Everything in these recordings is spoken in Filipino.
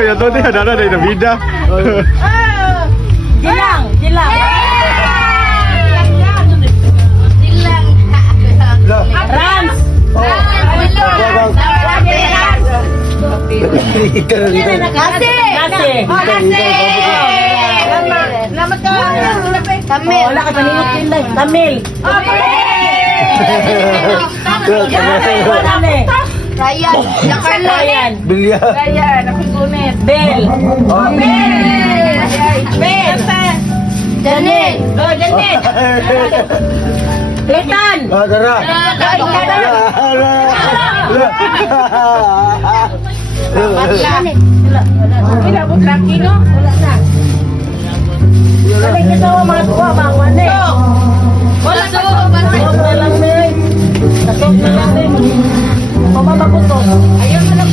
ya to dia ada dari bida. Gilang. Rans. Tamil. Ryan. Bilya. Bel. Janet. Letan. Dara. Ilabot laki no? Wala kita mga tuwa bang mani. Wala sa Tasok na lang din. Mamabakutos.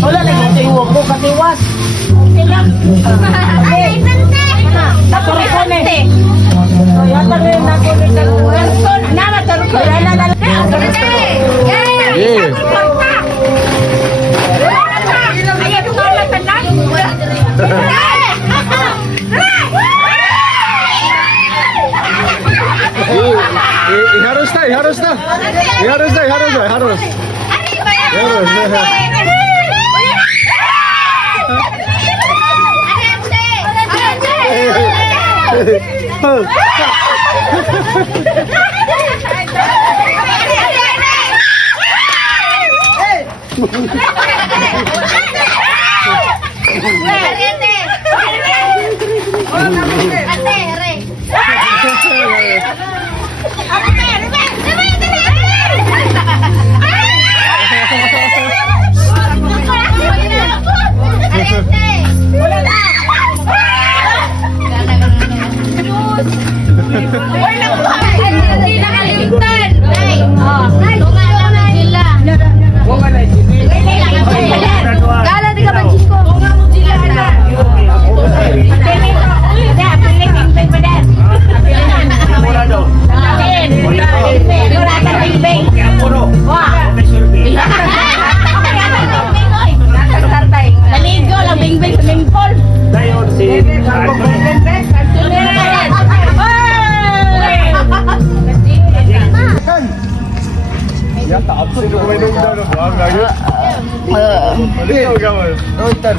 Wala lang ito iwag mo katiwas. Okay lang. Nakurikon eh. Yata na yung nakulik ka luwan. Namatarukon. Harus.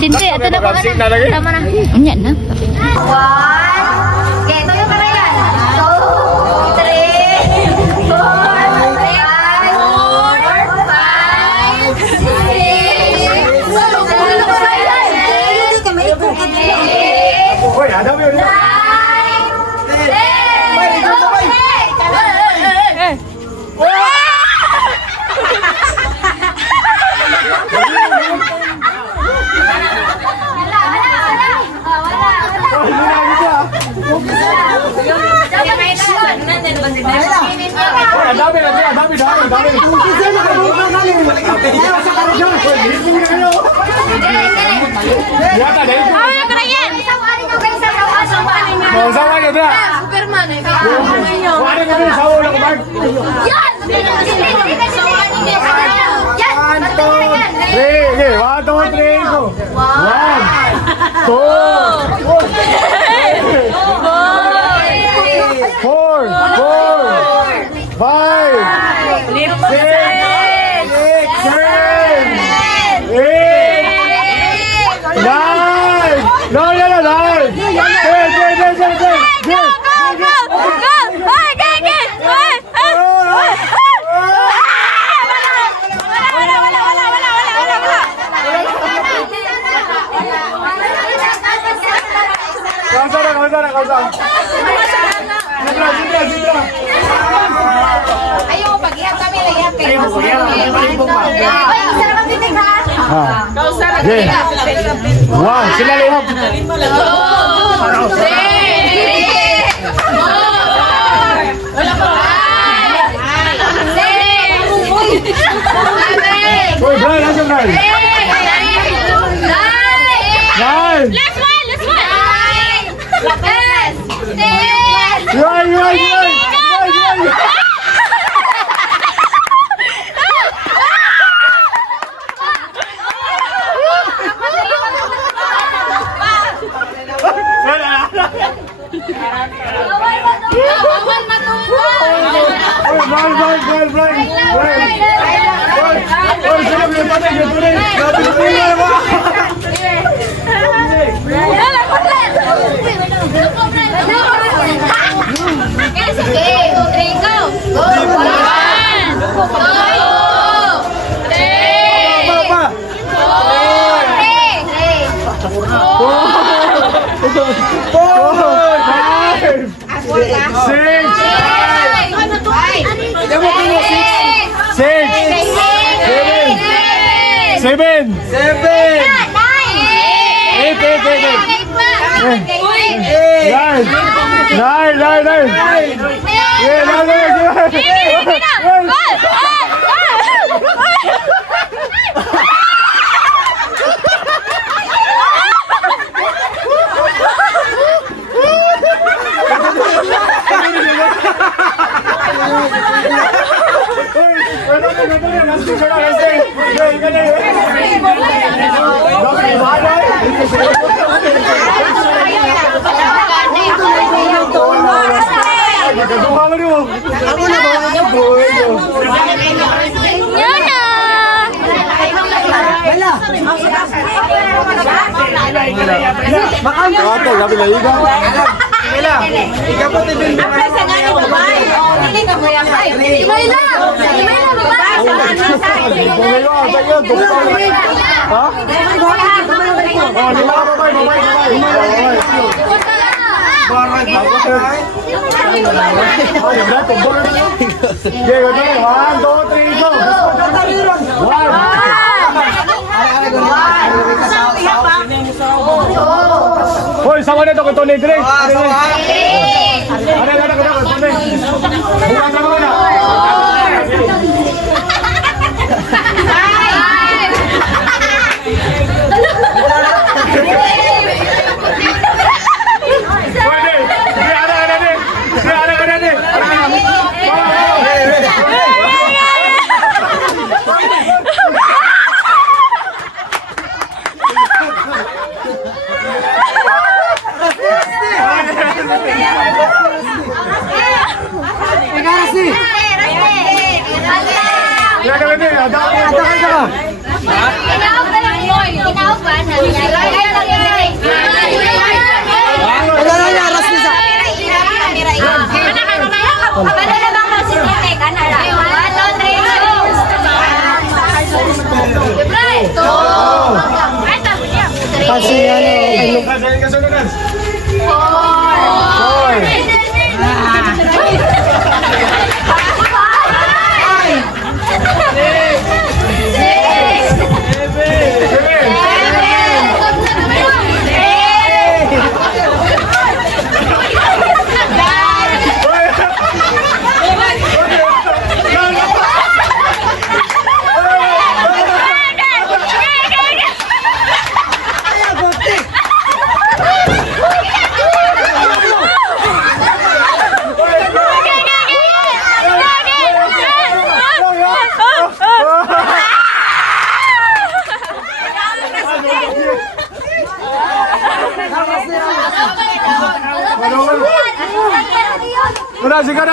Cinta ya, tidak apa mana? Enggak na. One, okay, tayo para yan. 2, 3, 4, 5, 6, 7, 8, 9, 10. Woi, ada be. Ayo, pag-ihap kami, ihap kayo. Wah, sila lihap. Woi, Brian, langsung Brian. Brian. Last one. Brian. Sige, 2, 3, go! Go! 1, 2, 3, Hoy, sama na to kay Tony Drake. Ada Tony. Bukan sama na. Pwede. Ada ni.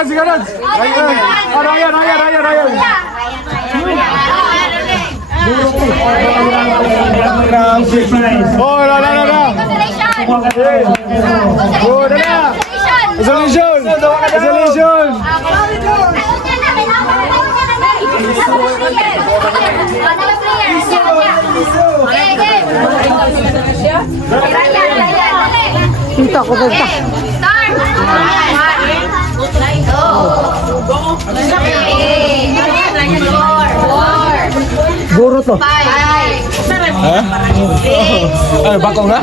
Sigaran. Ryan. Oh, la. Oh, dala. Resolution. Dito ako dito. Guro to. Ay, bako nga?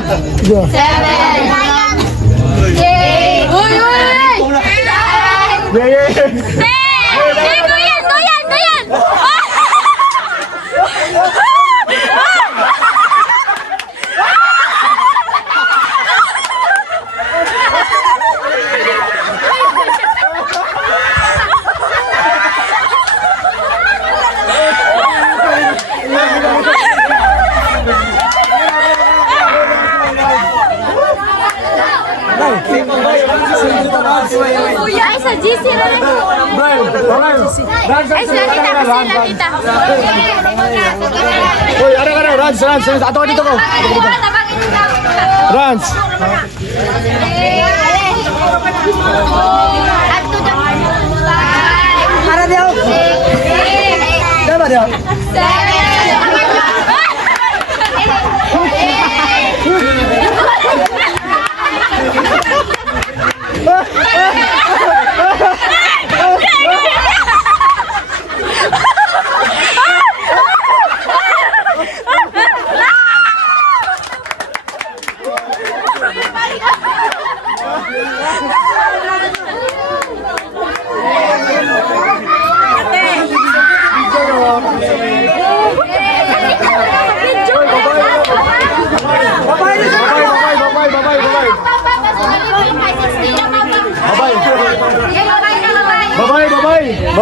Ay, sa GC na rin. Brian. Ay, sila kita. Uy, ada. Rans. Ato ka dito ko. Rans. Para daw. Dapat daw.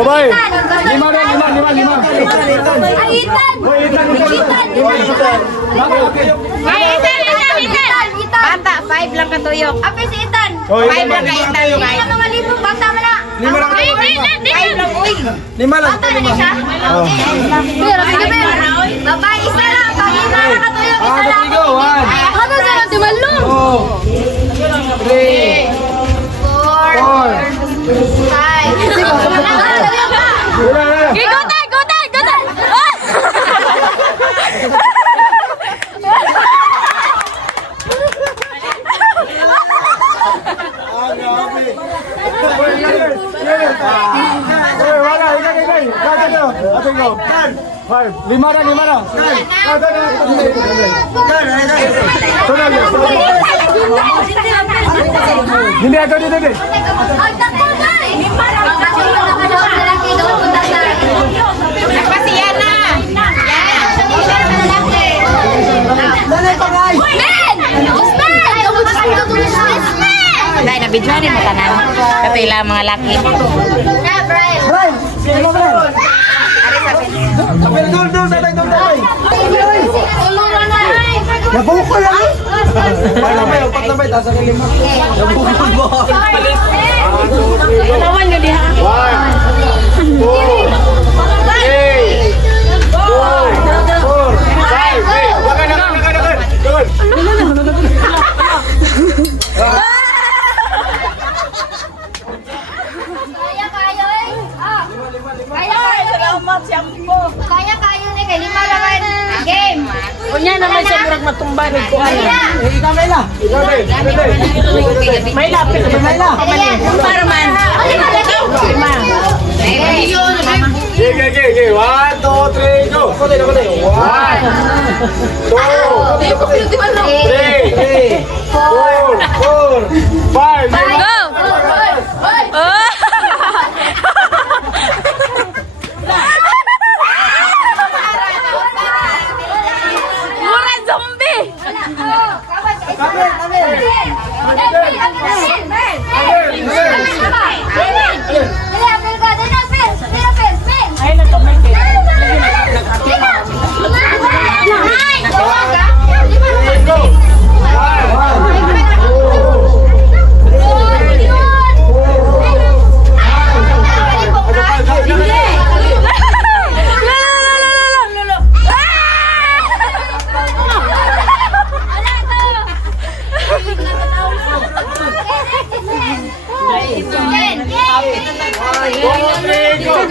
Bye. Lima. Bata, 5 lang katuyok. Ape si Itan. 5 lang kay Itan. Hindi na mga libong bata mo na. 5 lang, uy. 5 lang. Bata na siya. Babae, isa lang. Pag-ima na katuyok, isa lang. Ano sa natin malong? 3, 4. 5. Gutan! Lima na. Hindi ako dito. Nagpasiyan na. Dahil nabidyonin mo tanan. Kapila mga laki. Nabuko lang. Nawan nyo diha. 1, 2, 3, 4, 5. Kaya kayo ni kay lima naman. Game. Kunya naman siya murag matumba ni ko ano. May lapit. Para man. Okay. 1, 2, 3, go. 1, 2, 3, 4, 5. Go. Mura zombie. Ay na kamay kay.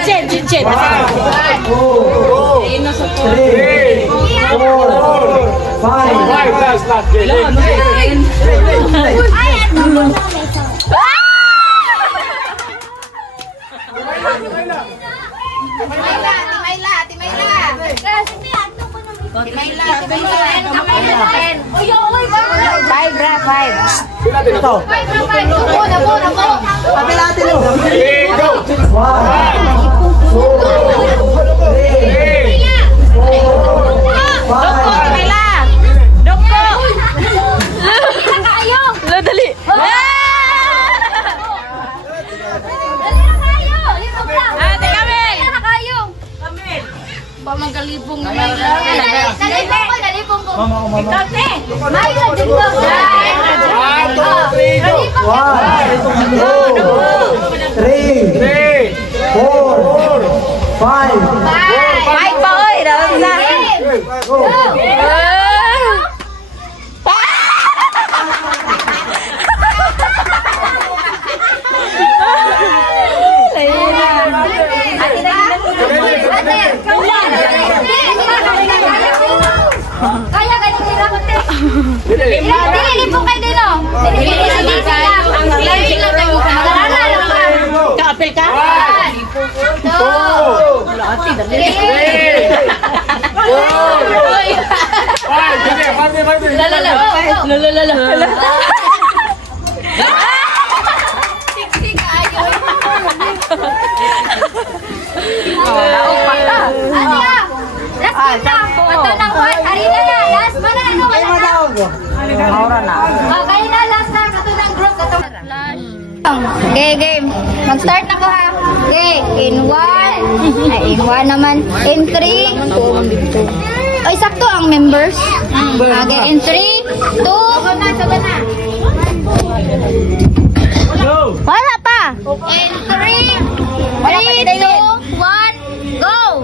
Chinchin. 1, 2, 3, 4, 5. Last game. Ito. Kapila natin o. 3, go. 'Pamangkalipong na. Nalipong ko. Ikaw, te. Mayo, dito. 1, 2, 3, go. 1, 2, 3, 4, 5. Bye. Bye, boy. Dapat na. Go. Dili po kayo din, oh. Dili po kayo din sila. Ang dili lang tayo. Mag-alala lang ba? Kaapil ka? Last game na. Ato ng one. Arena na. Last man na. Ano ka na? Oh, kayo na. Last na. Ato ng group. Okay, game. Mag-start ako ha. Okay, in 1. Ay, in 1 naman. In 3. Ay, sakto ang members. Okay, in 3, 2. Wala pa. In 3, 2, 1, go!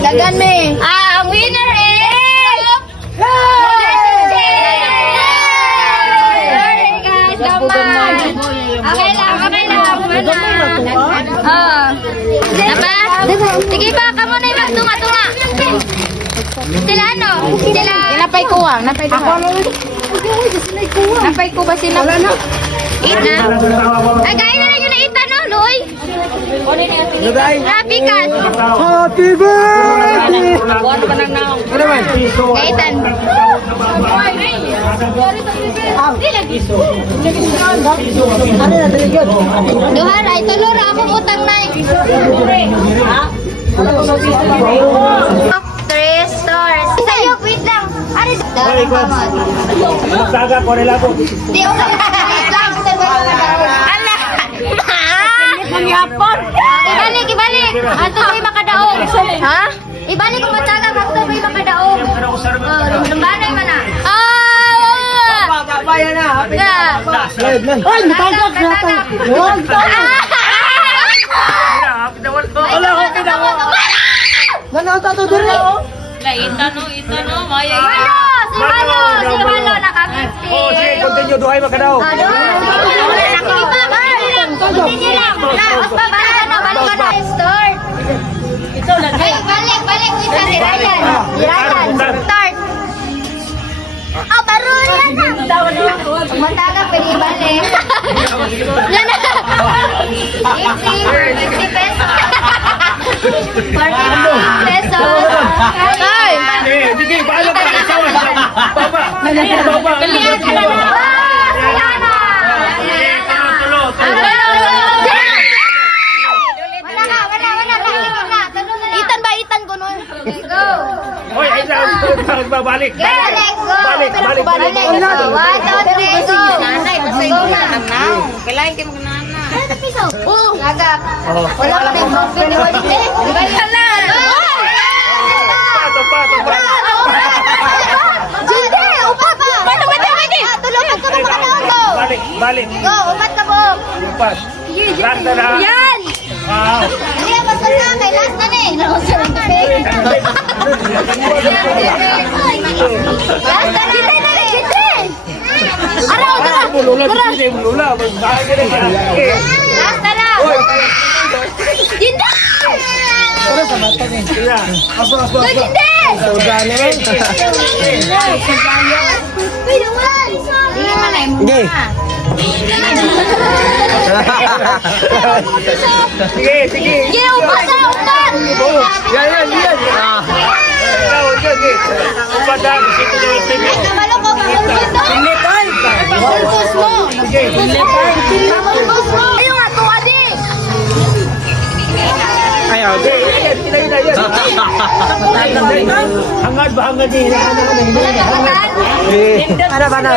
Dagan me. Ang winner is... Sorry guys, naman. Okay lang. Napa? Sige pa, kamo na yung tunga-tunga. Sila ano? Sila... Napay ko ah. Napay ko ba sila? Ita. Ay, kaya na rin yung naita, no? Loy. Happy kat. Happy birthday! Kaitan. Duhar, ay tulor ako utang na. Three stars. Sa'yo, wait lang. Ano? Magsaga ko nila po. Di ako wait lang. Ala! Ibalik. Ato may makadaog. Ha? Ibalik kung matyaga, ato may makadaog. Lumbanay man na. Papaya na. Ay, natagak na ito. Wala ko kinawal. Nanatato din ako. Si Halo, naka-50. Oh, sige, continue. Duhay makadaw. Continue lang. Balik ka na. Start. Balik. Isa si Ryan. Start. Baro yan na. Mataga, pwede balik. Yan na. 50 pesos. 40 pesos. Ay! Sige, paano ka nakasawa? Baba. Kalihan ka na. Itan ko nun. Let's go. Hoy, ay magbabalik. Yeah, let's go. Balik. One, two, three, go. Nanay, basta Go yung na. nananaw. Kailangan kayo magnanana. Lagak. Wala pa tayong trophy ni Wadi. Wala. Pa. Jide, upat pa. Pwede. Tulungan ko na makalaon mo. Balik. Go, upat ka po. Upat. Last na. Yan. Wow. Hindi ako sa kay last na ni. Last na ni. Araw, tara. Lula. Magbahay ka na. Last na lang. Jinda! Go, Jinde! Wait, naman. Hindi man ay muna. Sige. Sige, upat. Yan. Upat na. Namalo ko, mamulbos mo. Pinitan. Mamulbos mo. Mamulbos mo. Ayaw nga, tuwa di. Ayaw. Hangad ba? Hangad din. Para ba na?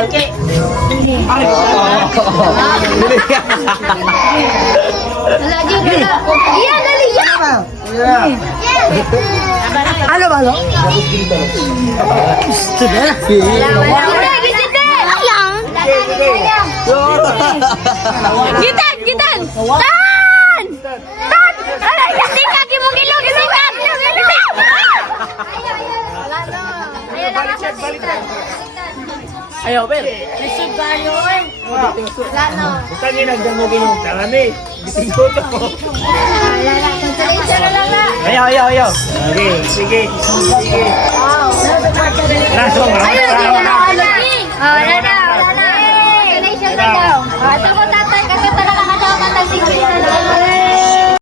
Wala, Jun, wala. Iya, dali, iya. Ano ba, no? Wala, gitite. Wala lang. Gitan, gitan. Tan! Tan! Ay, gisikat, imong ilong, gisikat. Wala na. Ayaw lang sa gisikat. Ayaw, Bel. Lisod tayo, eh. Wala na. Bukan niya nagdamugin yung tarami. Bisingot ako. Wala na. Consolation na lang na. Ayaw. Sige. Laso, Ayun, wala na. Wala na. Consolation na daw. Ito ko